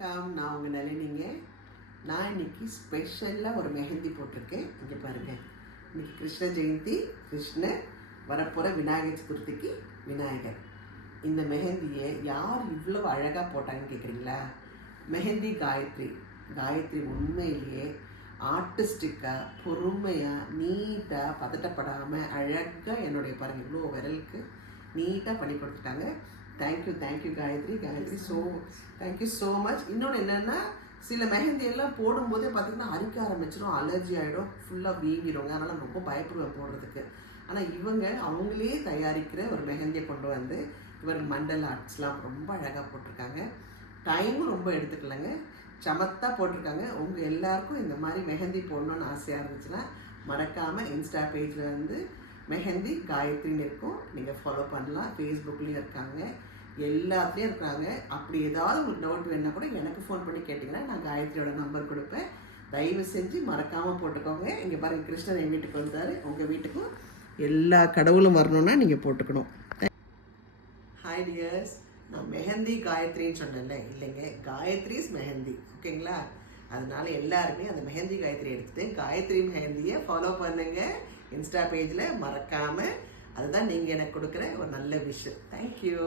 வணக்கம், நான் உங்கள் நளினிங்க. நான் இன்னைக்கு ஸ்பெஷலாக ஒரு மெஹந்தி போட்டிருக்கேன். இங்கே பாருங்கள், இன்னைக்கு கிருஷ்ண ஜெயந்தி, கிருஷ்ணர் வரப்போகிற விநாயகர் சதுர்த்திக்கு விநாயகர். இந்த மெஹந்தியை யார் இவ்வளோ அழகாக போட்டாங்கன்னு கேட்குறீங்களா? மெஹந்தி காயத்ரி உண்மையிலேயே ஆர்டிஸ்டிக்காக, பொறுமையாக, நீட்டாக, பதட்டப்படாமல் அழகாக என்னுடைய பாருங்கள் இவ்வளோ விரலுக்கு நீட்டாக பண்ணி கொடுத்துட்டாங்க. Thank you Gayathri thank you so much. இன்னொன்று என்னென்னா, சில மெஹந்தி எல்லாம் போடும்போதே பார்த்திங்கன்னா அரிக்க ஆரம்பிச்சிடும், அலர்ஜி ஆகிடும், ஃபுல்லாக வீங்கிடுவாங்க. அதனால் ரொம்ப பயப்படுவேன் போடுறதுக்கு. ஆனால் இவங்க அவங்களே தயாரிக்கிற ஒரு மெஹந்தியை கொண்டு வந்து இவர் மண்டல் ஆர்ட்ஸ்லாம் ரொம்ப அழகாக போட்டிருக்காங்க. டைமும் ரொம்ப எடுத்துக்கலைங்க, சமத்தாக போட்டிருக்காங்க. உங்கள் எல்லாருக்கும் இந்த மாதிரி மெஹந்தி போடணுன்னு ஆசையாக இருந்துச்சுன்னா மறக்காமல் இன்ஸ்டா பேஜில் வந்து மெஹந்தி காயத்ரின்னு இருக்கும், நீங்கள் ஃபாலோ பண்ணலாம். ஃபேஸ்புக்லேயும் இருக்காங்க, எல்லாத்துலேயும் இருக்காங்க. அப்படி ஏதாவது ஒரு டவுட் வேணுன்னா கூட எனக்கு ஃபோன் பண்ணி கேட்டிங்கன்னா நான் காயத்ரியோட நம்பர் கொடுப்பேன். தயவு செஞ்சு மறக்காமல் போட்டுக்கோங்க. இங்கே பாருங்கள், கிருஷ்ணர் என் வீட்டுக்கு வந்தார். உங்கள் வீட்டுக்கும் எல்லா கடவுளும் வரணுன்னா நீங்கள் போட்டுக்கணும். ஹாய் டியர்ஸ், நான் மெஹந்தி காயத்ரின்னு சொன்னேன்ல, இல்லைங்க, காயத்ரிஸ் மெஹந்தி, ஓகேங்களா? அதனால எல்லாருமே அந்த மெஹந்தி காயத்ரி எடுத்துகிட்டு காயத்ரி மெஹந்தியை ஃபாலோ பண்ணுங்க இன்ஸ்டா பேஜில் மறக்காமல். அதுதான் நீங்கள் எனக்கு கொடுக்குற ஒரு நல்ல விஷயம். தேங்க்யூ.